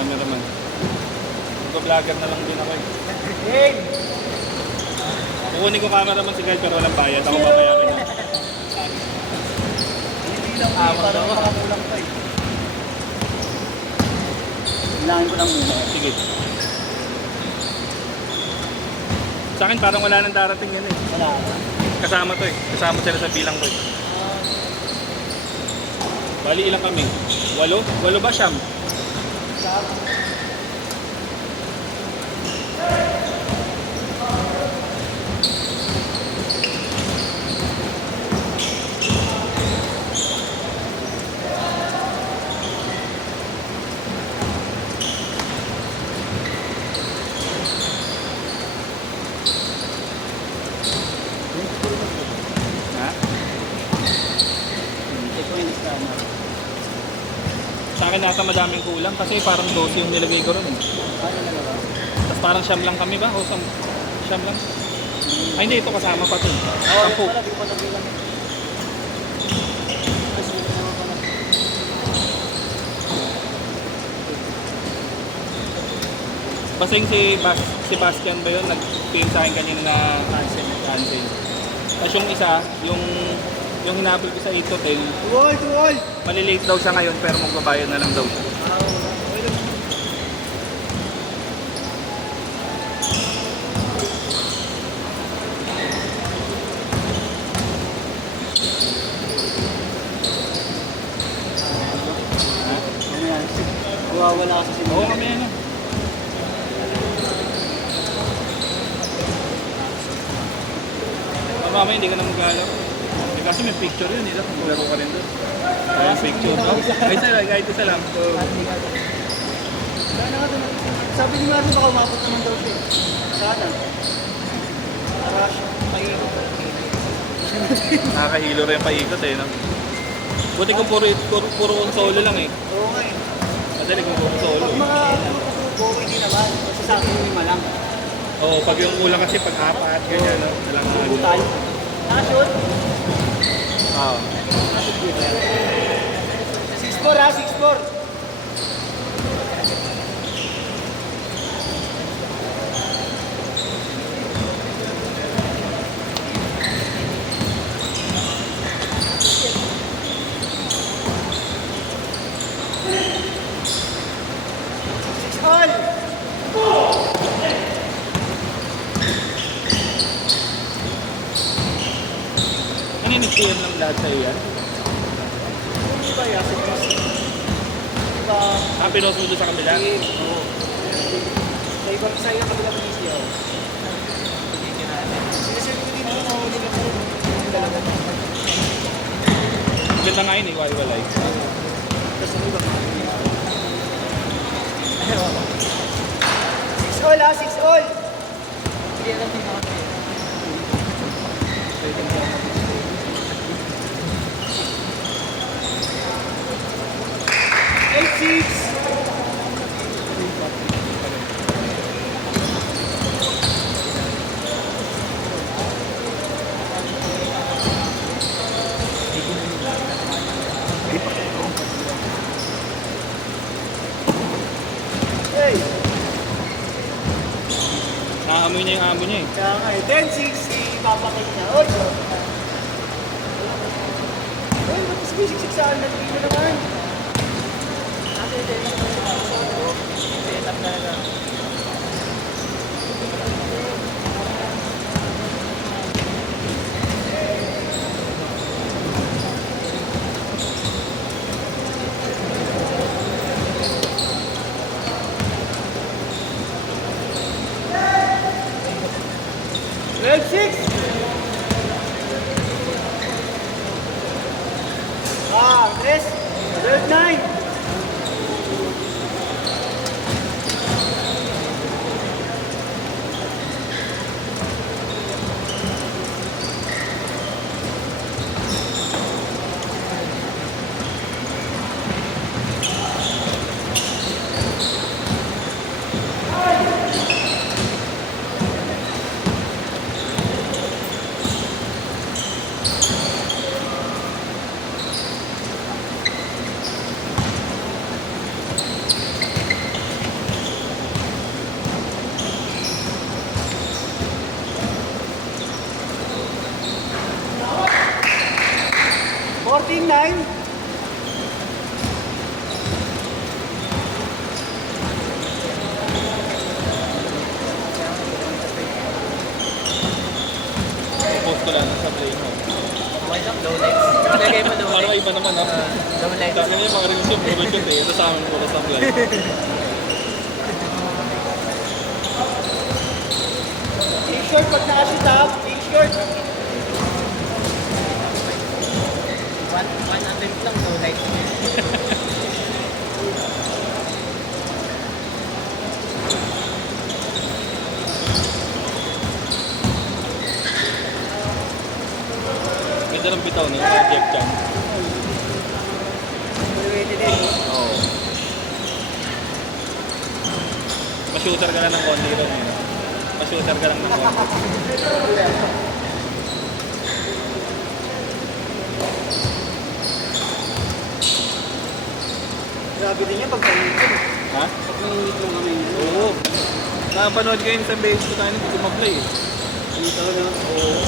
Cameraman. Vlogger na lang din ako eh. Hey! Kukunin ko cameraman si Kyle pero walang bayad. Ako babayarin na. Hindi lang parang makakulang pa eh. Hilangin ko lang muna. Sige. Sa akin parang wala nang darating yan eh. Wala. Kasama to eh. Kasama sila sa bilang ko eh. Bali ilang kami? 8? 8 ba siyam? Sa akin nata madaming kulang kasi parang 12 yung nilagay ko ron eh. Tapos parang siyam lang kami ba? O siyam lang? Ay hindi, ito kasama pa ito. 10. Basta yung si Bastian ba yun? Nag-ping sa akin kanina na cancel. Tapos yung isa, yung hinabol ko sa 8 hotel, malilate daw siya ngayon pero magbabayad na lang daw siya. Wala kasi Oo, mamaya na. Mamaya hindi ka na mag-alap. Kasi may picture yun, nila kung laro ka rin doon. Ay, picture, no? Ay, kahit isa lang. Sabi ni Martin baka umabot naman daw siya. Sana. Rush, paikot. Nakakahilo rin paikot eh, no? Buti kung puro solo lang eh. Oo nga eh. Madali kung puro solo. Pag mga tutubo, hindi naman. Kasi sa akin yung 5 lang. Oo, pag yung kulang kasi pag-apat, ganyan, no? Dalang Butal. Nakashoot? Oo. 6-4 ha, 6-4. All! Ano yung nag-PM lang lahat sa'yo yan? Hindi ba yan? Di ba? Pinost mo doon sa kabila? Oo. Sa ibang sa iyo kabila ng isyo. Sineserve ko din ako na huli lang po. Ganda nga yun eh, wala-walay. Tapos ang iba mga 6 all ha, 6 all! Hindi alam din ako. Pwede mo lang. 8-6! Hey! Nakaamoy na yung amo niya eh. Kaya nga eh, 10-6 papakay na. Oy! Oy, ba't mas basic saan? Nag-iba naman. Kasi setup na siya. Setup na lang. Red 6! Andres! Red 9! iba naman ha. Double line. Kaya yung mga reels yung puro shoot eh. Ito sa amin puro supply. T-shirt pag nakashoot ha. T-shirt. One attempt lang, no light. Ganda ng bitaw niya, Jeff Chan. Pwede din. Oo. Ma-shooter ka lang ng konti ron yun. Ma-shooter ka lang ng konti. Grabe din yan pag mainit. Ha? Pag mainit lang kami. Oo. Nakapanood ko yun sa base ko tayo, hindi ko ma-play eh. Dito na. Oo.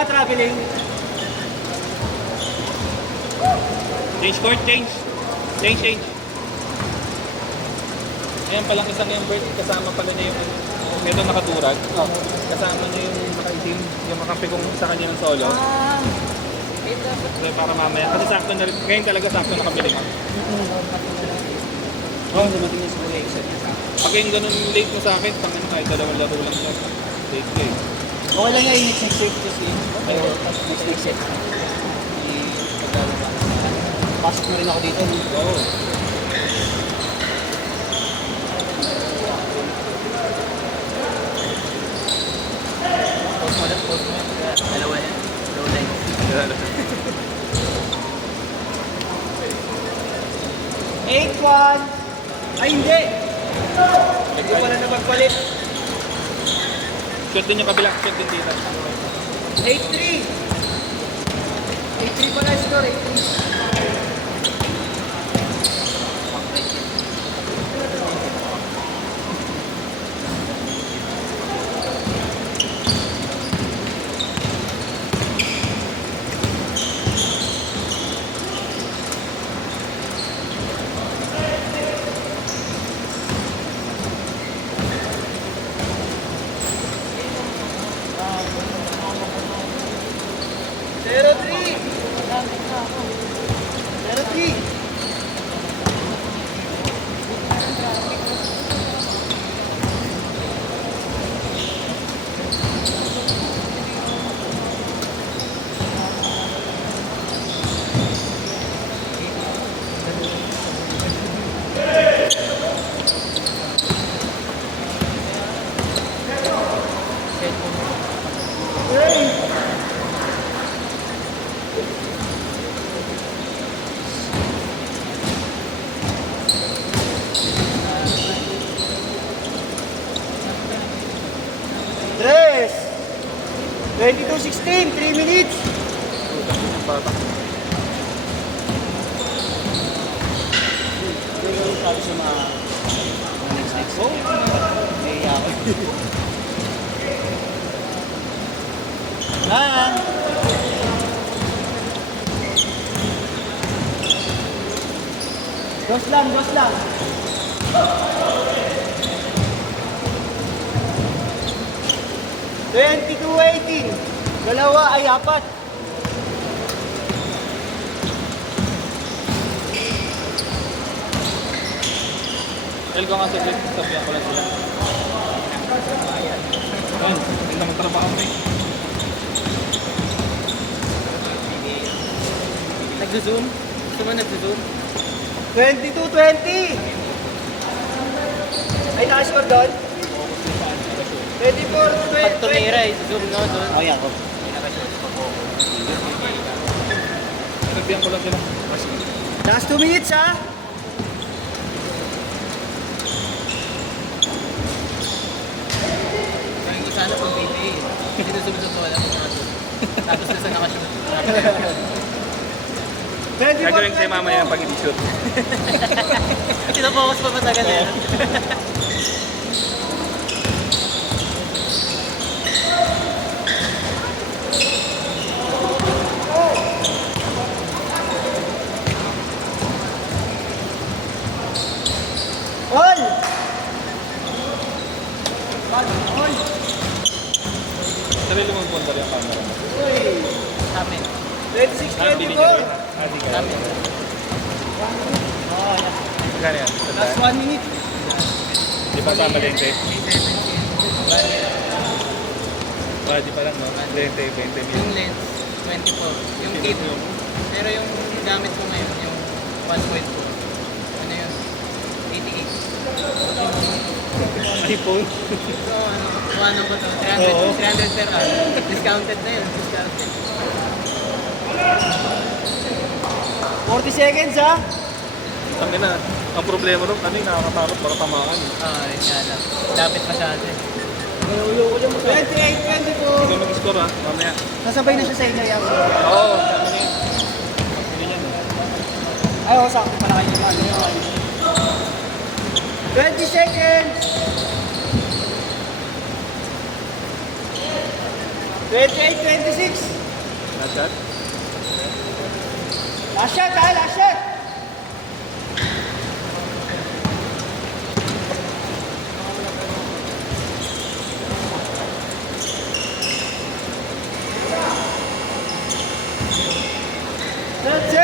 Traveling. Change court, change. Change. Ayan palang isang yung bird, kasama pala niya yung medyo nakaturag. Oh. Kasama niya yung makaitim, yung makapikong sa kanya ng solo. So, para mamaya, kasi sakto na rin, ngayon talaga sakto nakabili ka. Oo, dumating yung school exit niya sa akin. Pag yung ganun late mo sa akin, pang ano, kahit dalawang laro lang siya. Late ka eh. Okay lang nga yung next shift kasi. Next shift. Pasok na rin ako dito. Oo. Post mo. Dalawa yan. Low line. Eight one. Ay hindi. Hindi pala na magpalit. Shot din yung kabila, shot din dito. 8-3. 8-3 pala score, 8-3. Zero three. Zero three. Tres. 22-16, 3 minutes. Yung sabi sa mga next. Oh, may ako. Lang. Dos lang. 22-18. Dalawa ay apat. Tell ko nga sa clip, sabihan ko lang sila. Ayun, hindi na magtrabaho mo eh. Nag-zoom? Gusto mo nag-zoom? 22-20. Ay, nakascore doon? 24-20. Pag tumira, zoom no doon. Oh, yan. Sabihan ko lang sila. Last 2 minutes, ha? Sabi ko sana pag PPA. Hindi na zoom ko wala kung nakashoot. Tapos na sa nakashoot. Gagawin ko sa'yo mamaya pag i-shoot. Pinapokus pa matagal yan. Ol! Sarili mong punta rin ang camera mo. Sa amin. 26, Binigyan 24. ko. Di Sa ka. amin. Magkano yan? Last 1 minute. Di ba tama lente? 870. Di pa lang, no? Lente, 20 Yung mil. lens, 24. Yung kit. Pero yung gamit ko ngayon, yung 1.4. Ano yun? 88. iPhone. So, ano ba ito? Oo. 300 per hour. Discounted na yun. Discounted. 40 seconds ha. Ang ina, ang problema rin, ano yung nakakatakot para tamaan. Yun nga lang. Lapit masyado eh. 28, 24. Hindi mag-score ha, mamaya. Nasabay na siya sa inyo yan. Oo, tama na yun. Ganyan. Ay, oo, sakto pala kayo. 20 seconds. 28, 26. Last shot? Last shot ha, last shot. That's it.